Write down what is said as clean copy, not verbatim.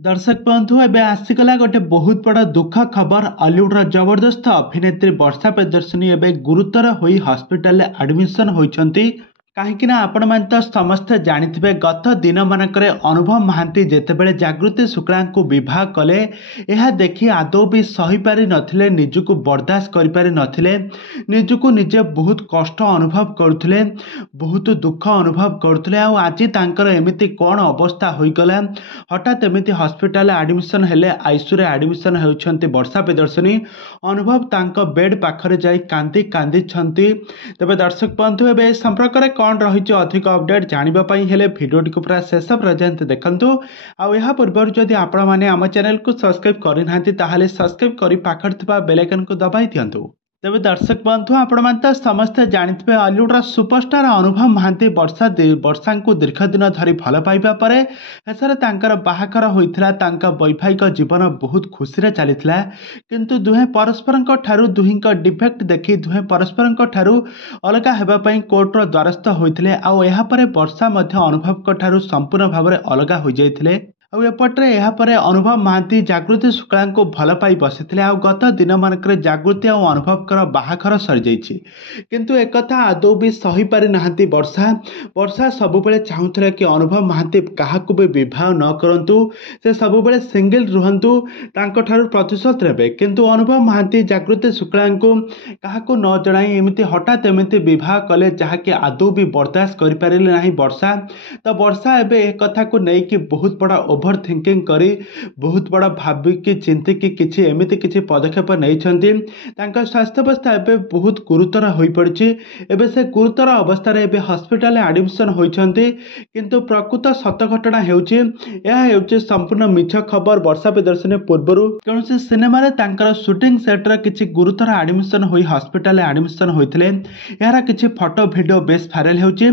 दर्शक बंधु एवं आसीगला गोटे बहुत बड़ा दुख खबर हॉलीवुड जबरदस्त अभिनेत्री वर्षा प्रियदर्शिनी एवं गुरुतर होई हॉस्पिटल एडमिशन होइछंती। कहीं आपण मैंने तो समस्ते जानिथिबे गत दिन मानकर अनुभव महांती जेतेबेले जागृति शुक्ला को विवाह कले यह देखि आदौ भी सही पारि नथिले, निजको बर्दाश्त करि पारि नथिले, निजको निजे बहुत कष्ट अनुभव करुथिले, बहुत दुख अनुभव करुथिले। आ आज तांकर एमिति कोन अवस्था होइगला, हठात एमिति हॉस्पिटल एडमिशन हेले, आईसीयू रे एडमिशन होउछंती वर्षा प्रियदर्शिनी। अनुभव तांको बेड पाखरे जाई कांदी कांदी छंती। तबे दर्शक बंधु एबे संपर्क रे कौन रही अधिक अपडेट जानापी हेले भिडियोटी को पूरा शेष पर्यंत देखंतु। आउ या पूर्व जदि आपण माने आम चैनल को सब्सक्राइब करिनांती ताहाले सब्सक्राइब करी पाखर थिबा बेल आइकन को दबाई दियंतु। तेज दर्शक बंधु आपण मैंने समस्ते जानिथिबे हॉलीवुड सुपरस्टार अनुभव महांती वर्षा को दीर्घ दिन धरी भल पाइबा परे शेषरे तांकर बाहाघर होइथिला। तांका वैवाहिक जीवन बहुत खुशी रे चलीथिला, किंतु दुहे परस्परंक ठारू दुहिंक डिफेक्ट देखि दुहे परस्परंक ठारू अलगा हेबा पई कोर्टर द्वारस्थ होइथिले। आउ एहा परे वर्षा मध्य अनुभव ठारू संपूर्ण भाव में अलगा हो जाइथिले। आउ एपटे यापर अनुभव महांती जागृति शुक्ला को भल पाई बसी। आ गत दिन मानक जागृति और अनुभव बाहाघर सरी जाइए, किंतु एक आदौ भी सही पारि नाहांती वर्षा। वर्षा सबुबले चाहूले कि अनुभव महांती क्या भी बह न करंतु, से सबुबले सिंगल रुहंतु, तांको ठारू प्रतिशोध नेबे। किंतु अनुभव महांती जागृति शुक्ला को क्या न जनाई एमती हठात एमती बह कले जहाँकि आदौ भी बर्दाश्त करें ना वर्षा। तो वर्षा एवं एक कथा को लेकिन बहुत बड़ा ओभर थिंकिंग करी, बहुत बड़ा भाविकी चिंतिकी किसी एमती किसी पदक्षेप नहीं। स्वास्थ्य अवस्था एवं बहुत गुरुतर हो पड़ी। एवं से गुरुतर अवस्था हॉस्पिटल एडमिशन होती, किंतु प्रकृत सत घटना होची संपूर्ण मिछ खबर। वर्षा प्रियदर्शिनी पूर्व कौन से सिनेमा सुटिंग सेट्रे किसी गुरुतर एडमिशन हो हॉस्पिटल एडमिशन होते, यार किसी फोटो भिडियो बेस भाइराल होची।